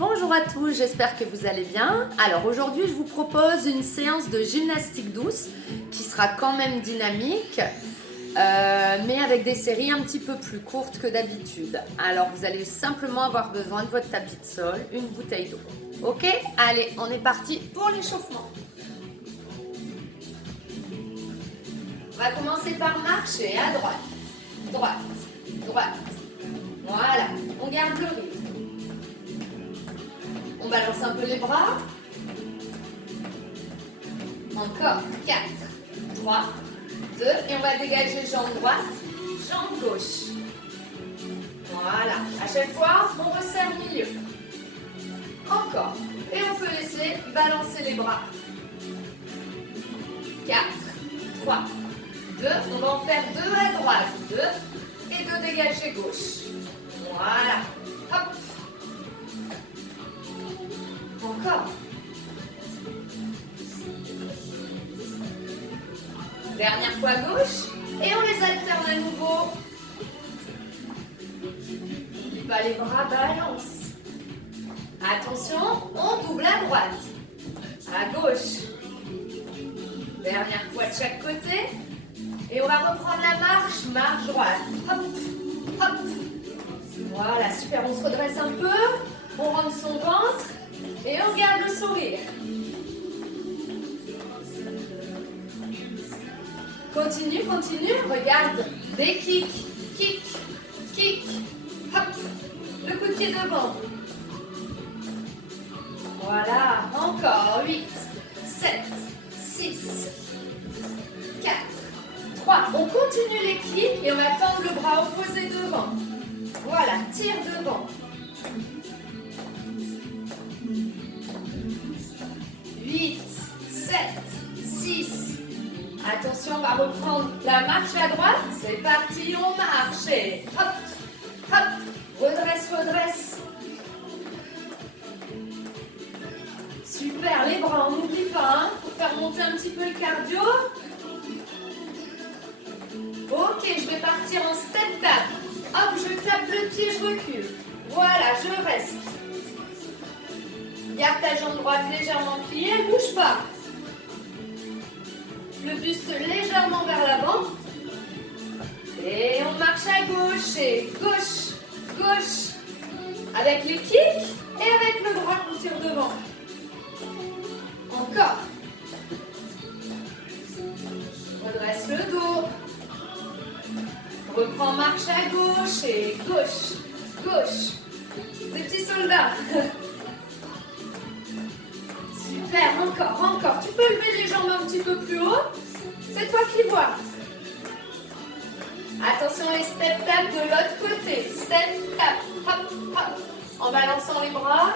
Bonjour à tous, j'espère que vous allez bien. Alors aujourd'hui, je vous propose une séance de gymnastique douce qui sera quand même dynamique, mais avec des séries un petit peu plus courtes que d'habitude. Alors vous allez simplement avoir besoin de votre tapis de sol, une bouteille d'eau. Ok? Allez, on est parti pour l'échauffement. On va commencer par marcher à droite, droite, droite. Voilà, on garde le rythme. On balance un peu les bras. Encore 4, 3, 2. Et on va dégager jambe droite, jambe gauche. Voilà. À chaque fois, on resserre le milieu. Encore. Et on peut laisser balancer les bras. 4, 3, 2. On va en faire 2 à droite. 2. Et 2 dégagés gauche. Voilà. Hop. Encore. Dernière fois gauche. Et on les alterne à nouveau. N'oublie pas les bras, balance. Attention, on double à droite. À gauche. Dernière fois de chaque côté. Et on va reprendre la marche. Marche droite. Hop, hop. Voilà, super. On se redresse un peu. On rentre son ventre. Et on garde le sourire. Continue, continue. Regarde. Des kicks. Kick. Kick. Hop. Le coup de pied devant. Voilà. Encore. 8, 7, 6, 4, 3. On continue les kicks et on va tendre le bras opposé devant. Voilà. Tire devant. 8, 7, 6. Attention, on va reprendre la marche à droite. C'est parti, on marche. Et hop, hop. Redresse, redresse. Super, les bras, on n'oublie pas, hein, pour faire monter un petit peu le cardio. Ok, je vais partir en step tap. Hop, je tape le pied, je recule. Voilà, je reste. Garde ta jambe droite légèrement pliée, ne bouge pas. Le buste légèrement vers l'avant. Et on marche à gauche et gauche, gauche. Avec les kicks et avec le bras qu'on tire devant. Encore. Redresse le dos. Reprends marche à gauche et gauche, gauche. Des petits soldats. Super, encore, encore. Tu peux lever les jambes un petit peu plus haut. C'est toi qui vois. Attention les step tap de l'autre côté. Step tap, hop, hop. En balançant les bras,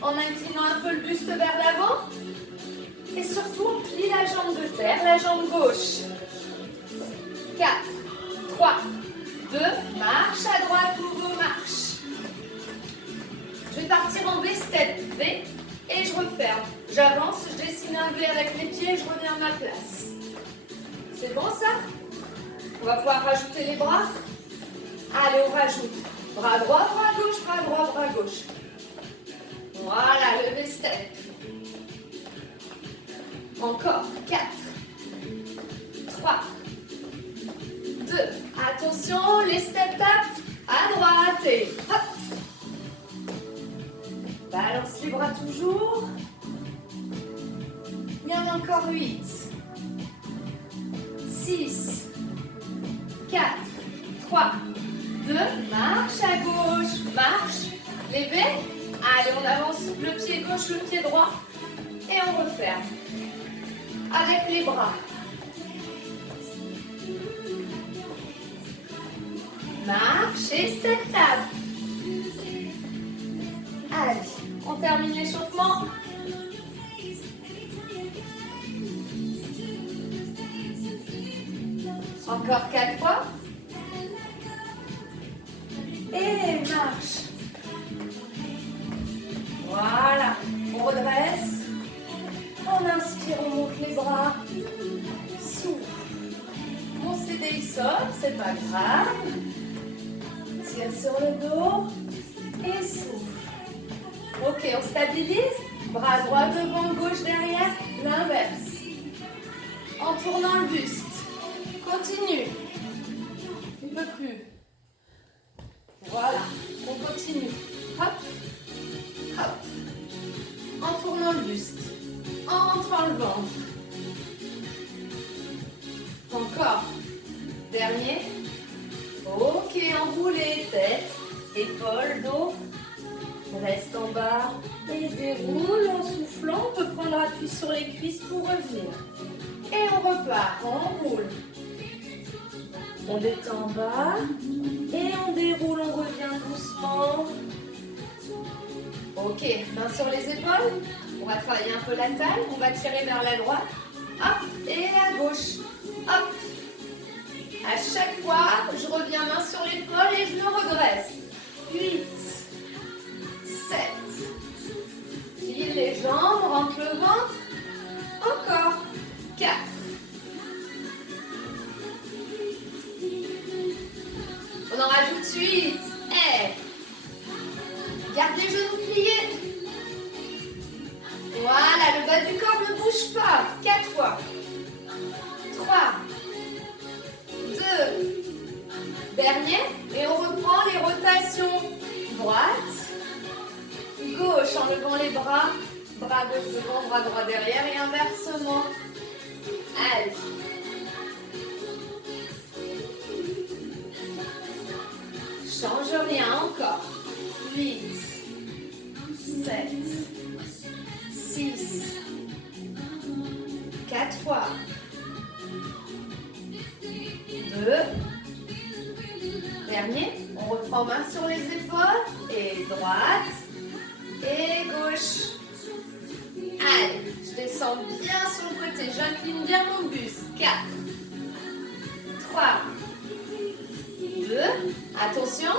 en inclinant un peu le buste vers l'avant. Et surtout, on plie la jambe de terre, la jambe gauche. 4, 3, 2, marche à droite, nouveau marche. Je vais partir en V-step, V. Et je referme. J'avance, je dessine un V avec les pieds et je reviens à ma place. C'est bon ça? On va pouvoir rajouter les bras. Allez, on rajoute. Bras droit, bras gauche, bras droit, bras gauche. Voilà, le V-step. Encore. 4, 3, 2. Attention, les step tap à droite et hop. Balance les bras toujours. Il y en a encore 8. 6. 4. 3. 2. Marche à gauche. Marche. Levé. Allez, on avance le pied gauche, le pied droit. Et on referme. Avec les bras. Marche et step tap. Allez, on termine l'échauffement. Encore 4 fois. Et marche. Voilà, on redresse. On inspire, on monte les bras. Souffle. Mon CDI sort, c'est pas grave. Tire sur le dos. Et souffle. Ok, Ok, on stabilise. Bras droit devant, gauche derrière. L'inverse. En tournant le buste. Continue. Un peu plus. Voilà. On continue. Hop. Hop. En tournant le buste. En entrant le ventre. Encore. Dernier. Ok, enroulé. Tête, épaules, dos. Reste en bas. Et déroule en soufflant. On peut prendre appui sur les cuisses pour revenir. Et on repart. On roule. On détend en bas. Et on déroule. On revient doucement. Ok, main sur les épaules. On va travailler un peu la taille. On va tirer vers la droite. Hop, et à gauche. Hop. À chaque fois, je reviens main sur l'épaule et je me redresse. 8, 7. File les jambes, rentre le ventre. Encore. 4. On en rajoute 8. Et garde les genoux pliés. Voilà, le bas du corps ne bouge pas. 4 fois. 3. 2. Dernier. Et on reprend les rotations. Droite. Gauche en levant les bras. Bras gauche devant, bras droit derrière. Et inversement. Allez. Change rien encore. 8. 7. 6. 4 fois. 2. Dernier. On reprend main sur les épaules. Et droite. Et gauche. Allez. Je descends bien sur le côté. J'incline bien mon buste. 4. 3. 2. Attention.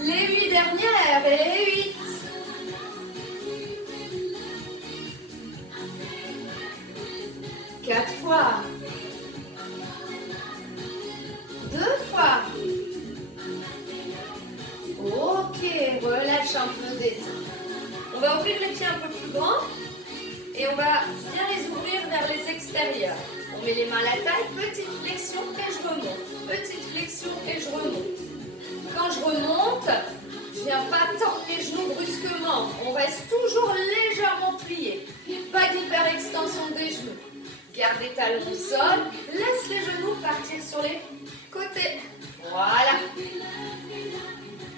Les 8 dernières. Et 8. 4 fois. 2 fois. Ok, relâche un peu, détente. On va ouvrir les pieds un peu plus grands et on va bien les ouvrir vers les extérieurs. On met les mains à la taille, petite flexion et je remonte. Petite flexion et je remonte. Quand je remonte, je ne viens pas tendre les genoux brusquement. On reste toujours légèrement plié. Pas d'hyperextension des genoux. Garde les talons au sol. Laisse les genoux partir sur les côtés. Voilà.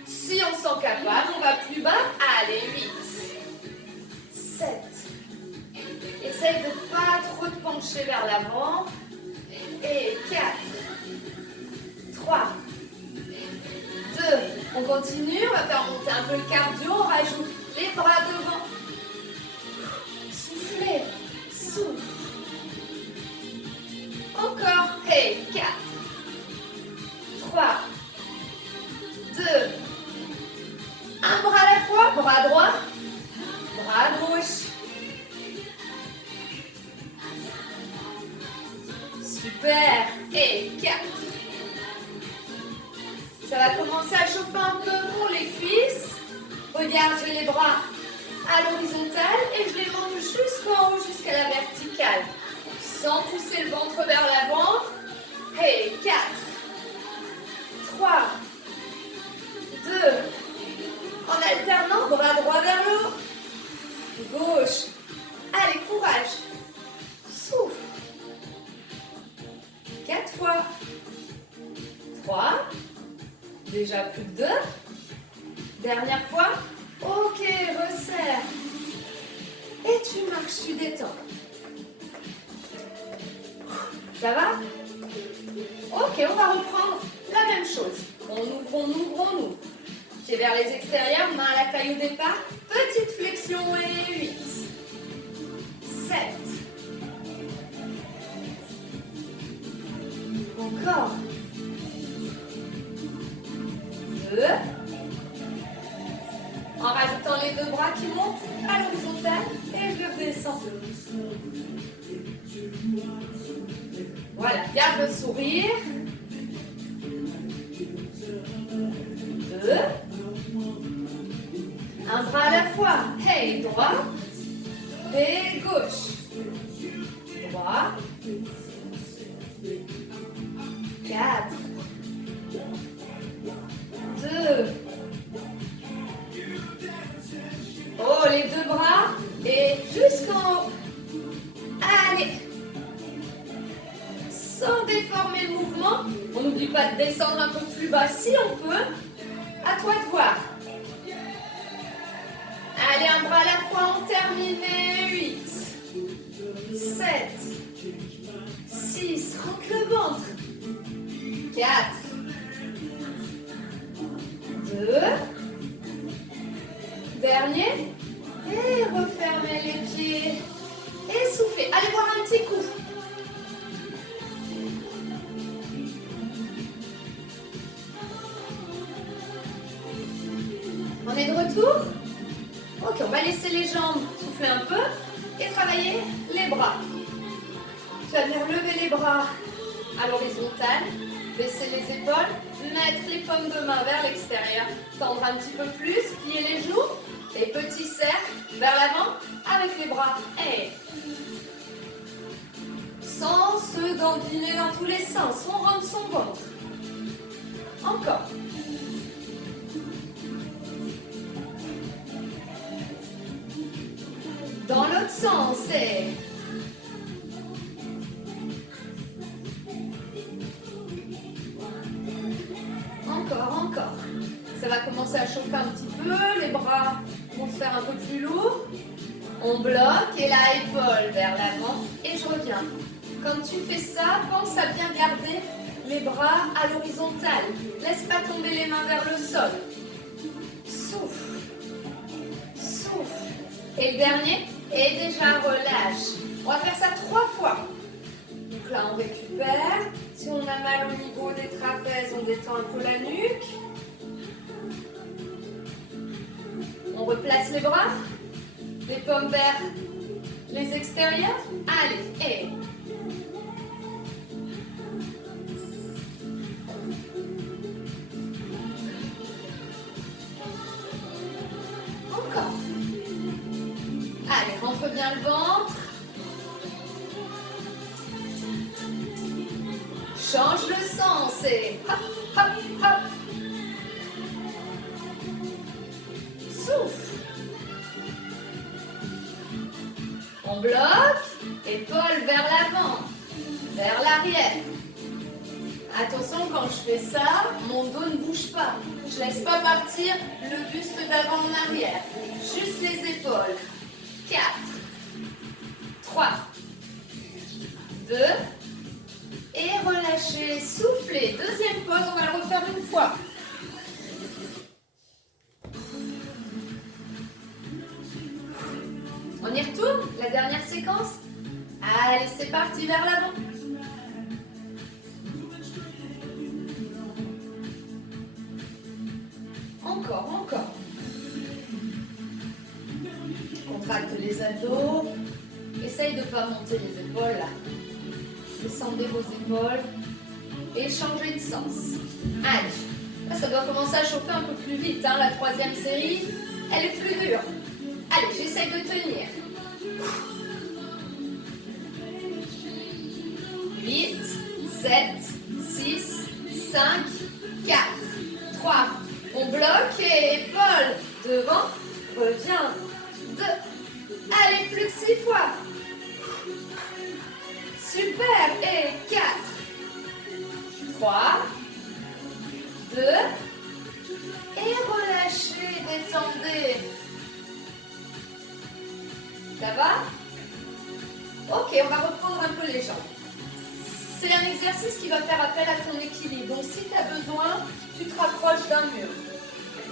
Si on sent capable, on va plus bas. Allez, 8. 7. Essaye de ne pas trop te pencher vers l'avant. Et 4. 3. 2. On continue. On va faire monter un peu le cardio. On rajoute les bras devant. Soufflez. Souffle. Encore. Et 4. 3. 2. Un bras à la fois. Bras droit. Bras gauche. Super. Et 4. Ça va commencer à chauffer un peu pour les cuisses. Regarde, j'ai les bras à l'horizontale et je les monte jusqu'en haut, jusqu'à la verticale. Sans pousser le ventre vers l'avant. Et 4. 3. 2. En alternant, bras droit vers le haut. Gauche. Allez, courage. Souffle. 4 fois. 3. Déjà plus que 2. Dernière fois. Ok, resserre. Et tu marches, tu détends. Ça va? Ok, on va reprendre la même chose. On ouvre, on ouvre, on ouvre. Pied vers les extérieurs, main à la taille au départ. Petite flexion et 8. 7. Encore. 2. En rajoutant les deux bras qui montent à l'horizontale et je le descends. Voilà, garde le sourire. 2. Un bras à la fois. Hey, droit et gauche. Droit. 4. 2. Oh, les deux bras et jusqu'en haut. Allez. Sans déformer le mouvement. On n'oublie pas de descendre un peu plus bas si on peut. À toi de voir. Allez, un bras à la fois, on termine. 8, 7, 6, rentre le ventre. 4, 2, dernier. Et refermez les pieds. Et soufflez. Allez boire un petit coup. On est de retour? Ok, on va laisser les jambes souffler un peu et travailler les bras. Tu vas venir lever les bras à l'horizontale, baisser les épaules, mettre les paumes de main vers l'extérieur, tendre un petit peu plus, plier les genoux et petit cercle vers l'avant avec les bras. Et sans se dandiner dans tous les sens, on rentre son ventre. Encore. Dans l'autre sens, et encore. Ça va commencer à chauffer un petit peu, les bras vont se faire un peu plus lourds. On bloque et la épaule vers l'avant et je reviens. Quand tu fais ça, pense à bien garder les bras à l'horizontale. Laisse pas tomber les mains vers le sol. Souffle. Souffle. Et le dernier, et déjà relâche. On va faire ça 3 fois. Donc là, on récupère. Si on a mal au niveau des trapèzes, on détend un peu la nuque. On replace les bras. Les paumes vers les extérieurs. Allez, et encore. Allez, rentre bien le ventre. Change le sens et hop, hop, hop. Souffle. On bloque, épaule vers l'avant, vers l'arrière. Attention, quand je fais ça, mon dos ne bouge pas. Je ne laisse pas partir le buste d'avant en arrière. Juste les épaules. 4, 3, 2, et relâchez, soufflez. Deuxième pause, on va le refaire une fois. On y retourne, la dernière séquence. Allez, c'est parti vers l'avant. Encore. Contracte les abdos. Essaye de ne pas monter les épaules là. Descendez vos épaules et changez de sens. Allez, là, ça doit commencer à chauffer un peu plus vite. Hein. La troisième série, elle est plus dure. Allez, j'essaye de tenir. 8, 7, 6, 5, 4, 3. On bloque et épaule devant. Reviens. 2. Allez, plus que 6 fois. Super. Et 4, 3, 2. Et relâchez, détendez. Ça va? Ok, on va reprendre un peu les jambes. C'est un exercice qui va faire appel à ton équilibre. Donc si tu as besoin, tu te rapproches d'un mur.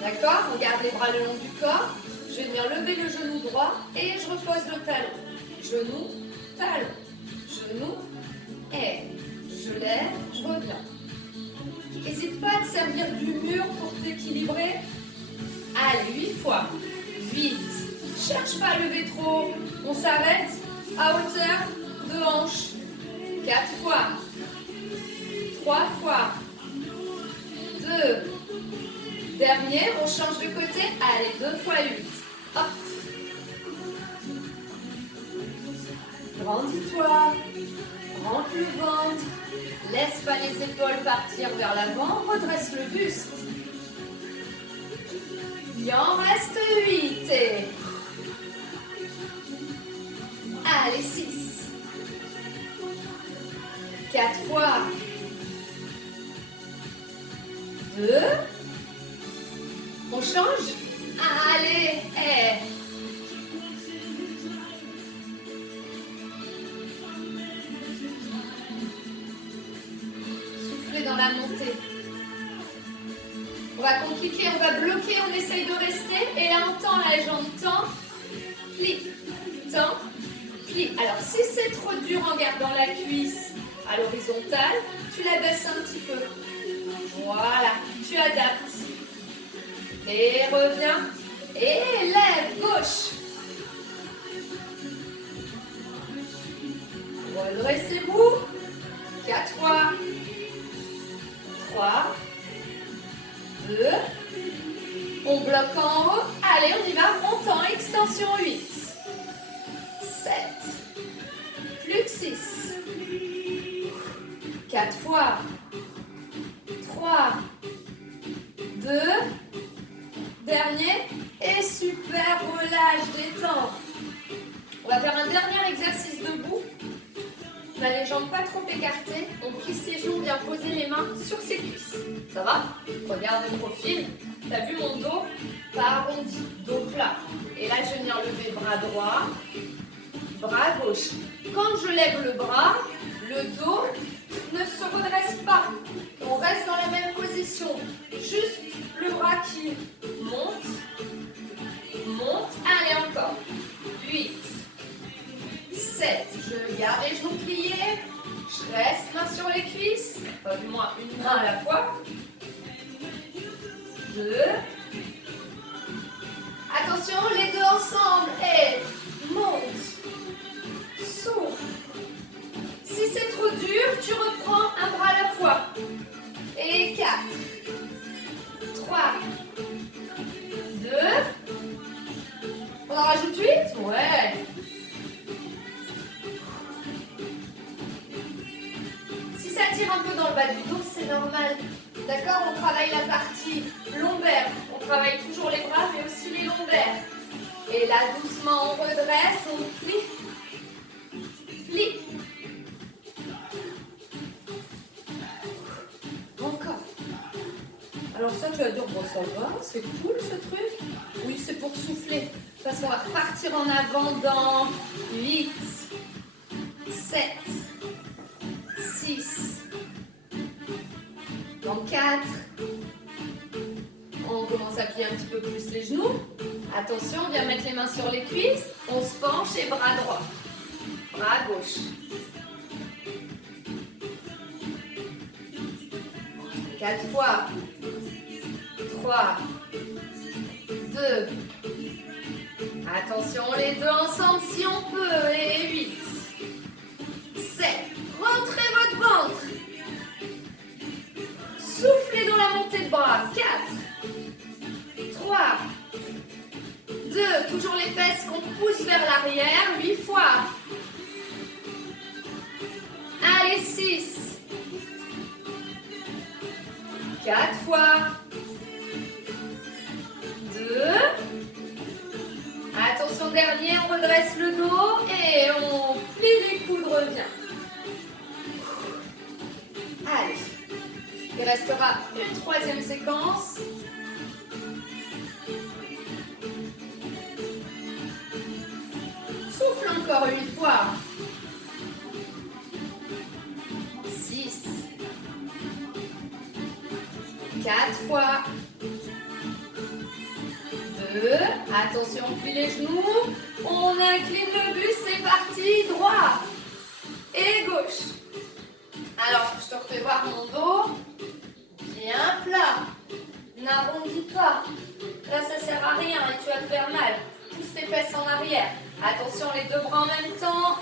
D'accord? On garde les bras le long du corps. Je vais venir lever le genou droit et je repose le talon. Genou, talon. Genou, et je lève, je reviens. N'hésite pas à te servir du mur pour t'équilibrer. Allez, 8 fois. 8. Cherche pas à lever trop. On s'arrête à hauteur de hanche. 4 fois. 3 fois. 2. Dernier, on change de côté. Allez, 2 fois 8. Agrandis-toi. Rentre le ventre. Laisse pas les épaules partir vers l'avant. Redresse le buste. Il en reste 8. Allez, 6. 4 fois. 2. On change? Allez, Soufflez dans la montée. On va compliquer, on va bloquer, on essaye de rester. Et là, on tend la jambe, tend, plie, tend, plie. Alors, si c'est trop dur en gardant la cuisse à l'horizontale, tu la baisses un petit peu. Voilà, tu adaptes. Et reviens. Et lève, gauche. Redressez-vous. 4 fois. 3. 2. On bloque en haut. Allez, on y va. Montant, extension 8. 7. Plus que 6. 4 fois. 3. 2. Dernier. Et super, relâche, détends. On va faire un dernier exercice debout. On a les jambes pas trop écartées. On plie ses genoux, on vient poser les mains sur ses cuisses. Ça va? Regarde le profil. Tu as vu mon dos? Pas arrondi, dos plat. Et là, je vais venir lever bras droit, bras gauche. Quand je lève le bras, le dos ne se redresse pas. On reste dans la même position. Juste le bras qui monte. Monte. Allez, encore. 8. 7. Je garde les genoux pliés. Je reste main sur les cuisses. Enfin, du moins une main à la fois. 2. Attention, les deux ensemble. Et monte. Souffle. Si c'est trop dur, tu reprends un bras à la fois. Et 4. 3. 2. On en rajoute 8? Ouais. Si ça tire un peu dans le bas du dos, c'est normal. D'accord? On travaille la partie lombaire. On travaille toujours les bras, mais aussi les lombaires. Et là, doucement, on redresse, on plie. Plie. Encore. Alors ça, tu vas dire, bon, ça va, c'est cool ce truc. Oui, c'est pour souffler. Parce qu'on va repartir en avant dans 8, 7, 6, dans 4. On commence à plier un petit peu plus les genoux. Attention, on vient mettre les mains sur les cuisses. On se penche et bras droit. Bras gauche. 4 fois. 3. 2. Attention, les deux ensemble si on peut. Et 8. 7. Rentrez votre ventre. Soufflez dans la montée de bras. 4. 3. 2. Toujours les fesses qu'on pousse vers l'arrière. 8 fois. Allez, 6. 4 fois. 2. Attention, dernier, on redresse le dos et on plie les coudes, revient. Allez. Il restera une troisième séquence. Souffle encore 8 fois. 6. 4 fois. 2. Attention, on plie les genoux. On incline le buste, c'est parti. Droit et gauche. Alors, je te refais voir mon dos. Bien plat. N'arrondis pas. Là, ça sert à rien et tu vas te faire mal. Pousse tes fesses en arrière. Attention, les deux bras en même temps.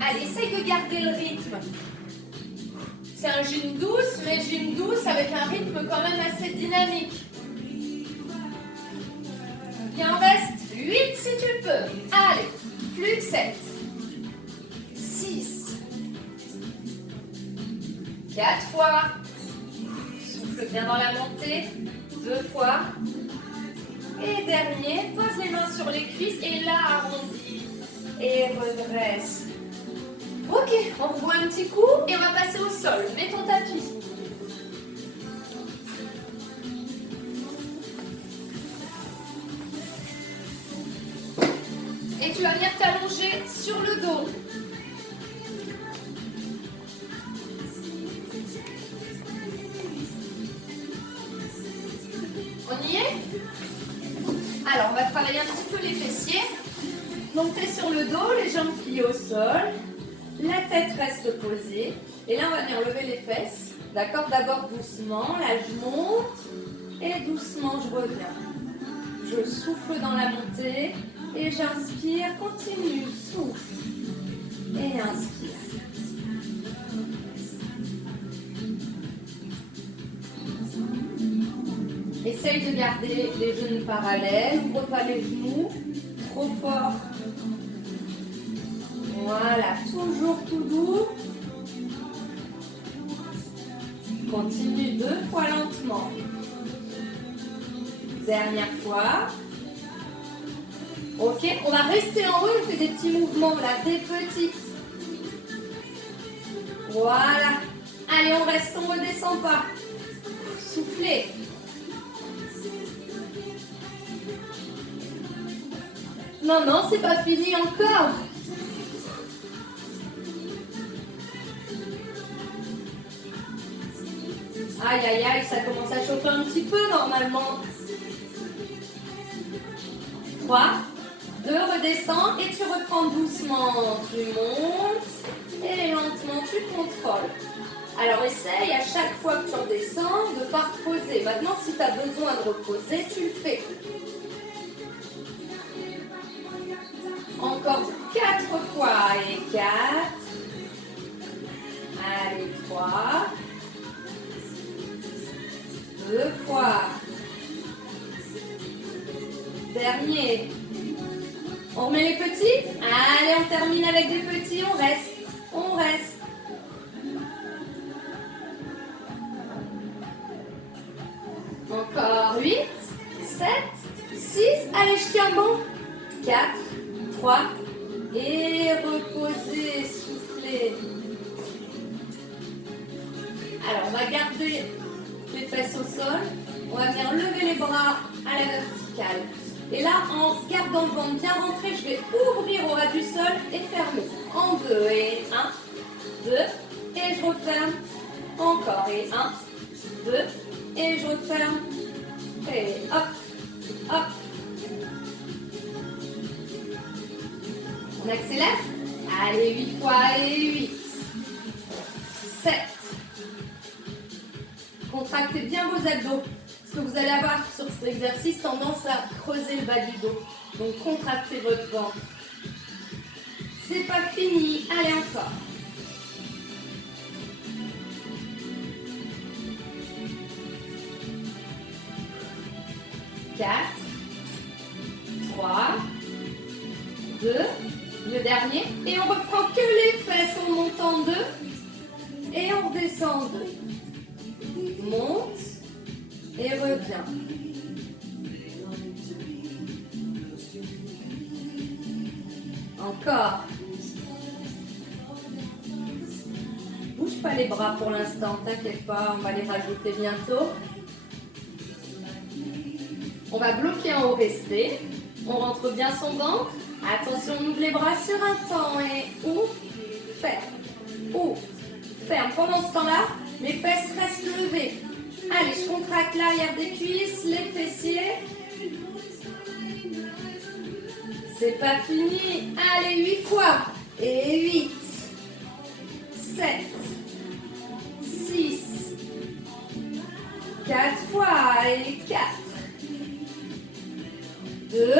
Allez, essaye de garder le rythme. C'est un gym douce, mais gym douce avec un rythme quand même assez dynamique. Il en reste 8. si tu peux. Allez, plus que 7. 6. 4 fois. Souffle bien dans la montée. 2 fois. Et dernier, pose les mains sur les cuisses et là arrondis. Et redresse. Ok, on revoit un petit coup et on va passer au sol. Mets ton tapis. Et tu vas venir t'allonger sur le dos. On y est? Alors, on va travailler un petit peu les fessiers. Donc, tu es sur le dos, les jambes pliées au sol. La tête reste posée. Et là, on va venir lever les fesses. D'accord? D'abord doucement. Là, je monte. Et doucement, je reviens. Je souffle dans la montée. Et j'inspire. Continue. Souffle. Et inspire. Essaye de garder les genoux parallèles. N'ouvre pas les genoux. Trop fort. Voilà, toujours tout doux. Continue 2 fois lentement. Dernière fois. Ok, on va rester en haut, on fait des petits mouvements là, des petits. Voilà. Allez, on reste, on ne redescend pas. Soufflez. Non, non, c'est pas fini encore. Aïe, aïe, aïe, ça commence à chauffer un petit peu normalement. 3, 2, redescends et tu reprends doucement. Tu montes et lentement tu contrôles. Alors essaye à chaque fois que tu redescends de ne pas reposer. Maintenant, si tu as besoin de reposer, tu le fais. Encore 4 fois et 4. Allez, 3. 2 fois. Dernier. On remet les petits. Allez, on termine avec des petits. On reste. On reste. Encore 8, 7, 6. Allez, je tiens bon. 4, 3. Et reposer, souffler. Alors, on va garder les fesses au sol. On va venir lever les bras à la verticale. Et là, en gardant le ventre bien rentré, je vais ouvrir au ras du sol et fermer. En 2 et 1, 2. Et je referme. Encore et 1, 2. Et je referme. Et hop, hop. On accélère. Allez, 8 fois et 8. 7. Contractez bien vos abdos. Parce que vous allez avoir sur cet exercice tendance à creuser le bas du dos. Donc contractez votre ventre. C'est pas fini. Allez, encore. 4, 3, 2, le dernier. Et on reprend que les fesses en montant 2. Et on redescend 2. Monte et reviens. Encore. Bouge pas les bras pour l'instant, t'inquiète pas, on va les rajouter bientôt. On va bloquer en haut, rester. On rentre bien son ventre. Attention, on ouvre les bras sur un temps et ouvre, ferme, ouvre, ferme. Pendant ce temps-là, les fesses restent levées. Allez, je contracte l'arrière des cuisses, les fessiers. C'est pas fini. Allez, 8 fois. Et 8, 7, 6, 4 fois et 4. 2.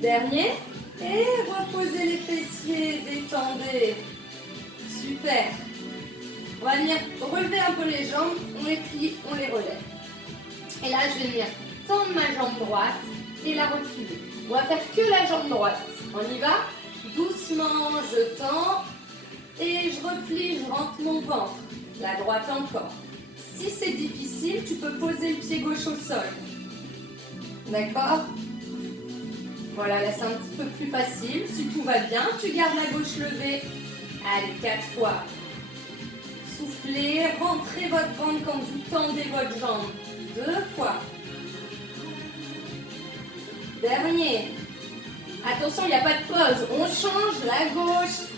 Dernier. Et reposez les fessiers, détendez. Super. On va venir relever un peu les jambes, on les plie, on les relève. Et là, je vais venir tendre ma jambe droite et la replier. On va faire que la jambe droite. On y va? Doucement, je tends et je replie, je rentre mon ventre. La droite encore. Si c'est difficile, tu peux poser le pied gauche au sol. D'accord? Voilà, là c'est un petit peu plus facile. Si tout va bien, tu gardes la gauche levée. Allez, 4 fois. Soufflez, rentrez votre ventre quand vous tendez votre jambe. 2 fois. Dernier. Attention, il n'y a pas de pause. On change la gauche.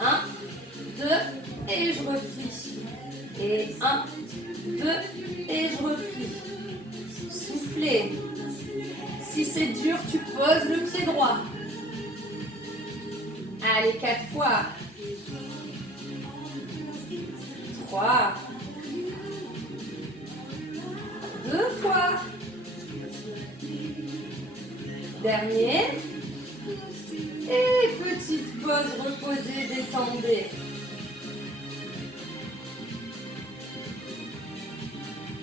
1, 2, et je replie. Et 1, 2, et je replie. Soufflez. Si c'est dur, tu poses le pied droit. Allez, 4 fois. 3. 2 fois. Dernier. Et petite pause, reposez, détendez.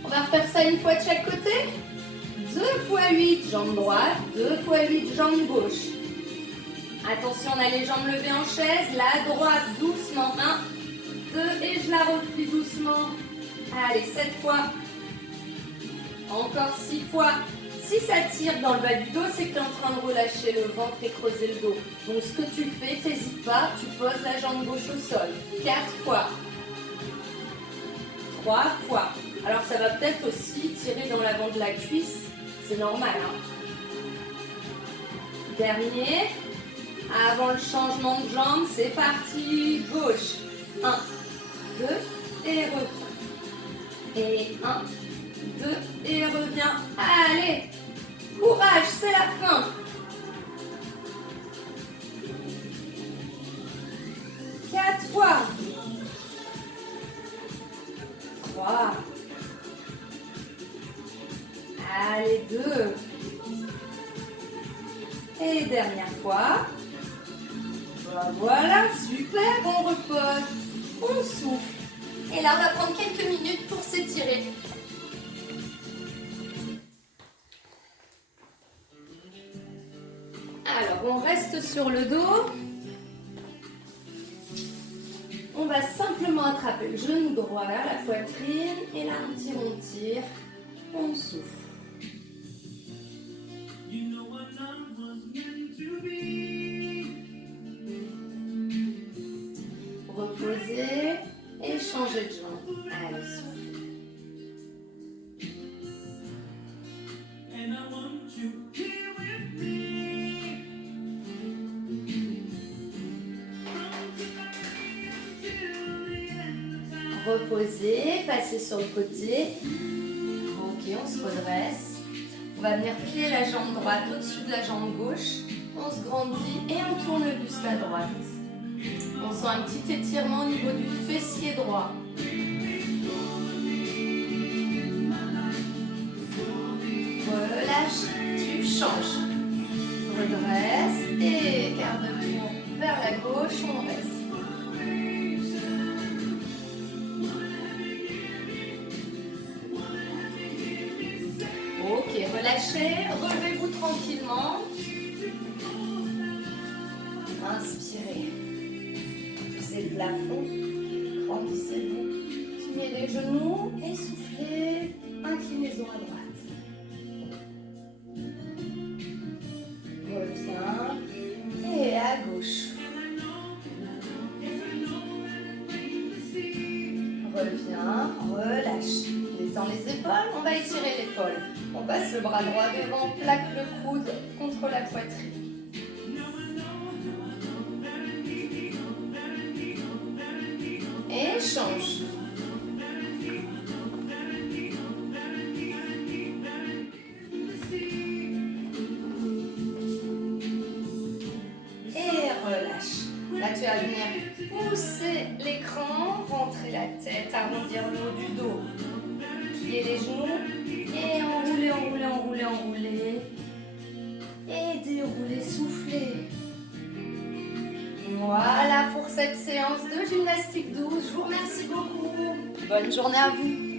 On va refaire ça une fois de chaque côté. 2 fois 8, jambe droite. 2 fois 8, jambe gauche. Attention, on a les jambes levées en chaise. La droite, doucement. 1, 2, et je la replie doucement. Allez, 7 fois. Encore 6 fois. Si ça tire dans le bas du dos, c'est que tu es en train de relâcher le ventre et creuser le dos. Donc ce que tu fais, n'hésite pas, tu poses la jambe gauche au sol. 4 fois. 3 fois. Alors ça va peut-être aussi tirer dans l'avant de la cuisse. C'est normal. Hein. Dernier. Avant le changement de jambe, c'est parti. Gauche. 1, 2, et reprends. Et 1, 2, et reviens. Allez, courage, c'est la fin. 4 fois. 3. Allez, 2. Et dernière fois. Voilà, super, on repose. On souffle. Et là, on va prendre quelques minutes pour s'étirer. Alors, on reste sur le dos. On va simplement attraper le genou droit, la poitrine. Et là, on tire. On souffle. Reposer et changer de jambe. Allez, souffle. Reposer, passer sur le côté. Ok, on se redresse. On va venir plier la jambe droite au-dessus de la jambe gauche. On se grandit et on tourne le buste à droite. On sent un petit étirement au niveau du fessier droit. Relâche, tu changes. Redresse et garde le pied vers la gauche, on reste. Ok, relâchez, relevez-vous tranquillement. Inspirez. Poussez le plafond, grandissez-vous. Pliez les genoux et soufflez. Inclinaison à droite. Reviens et à gauche. Reviens, relâche. Détends les épaules, on va étirer l'épaule. On passe le bras droit devant, plaque le coude contre la poitrine. Et change. Et relâche. Là, tu vas venir pousser l'écran, rentrer la tête, arrondir le haut du dos. Plier les genoux et enrouler, enrouler, enrouler, enrouler. Et dérouler, souffler. Voilà pour cette séance de gymnastique douce. Je vous remercie beaucoup. Bonne journée à vous.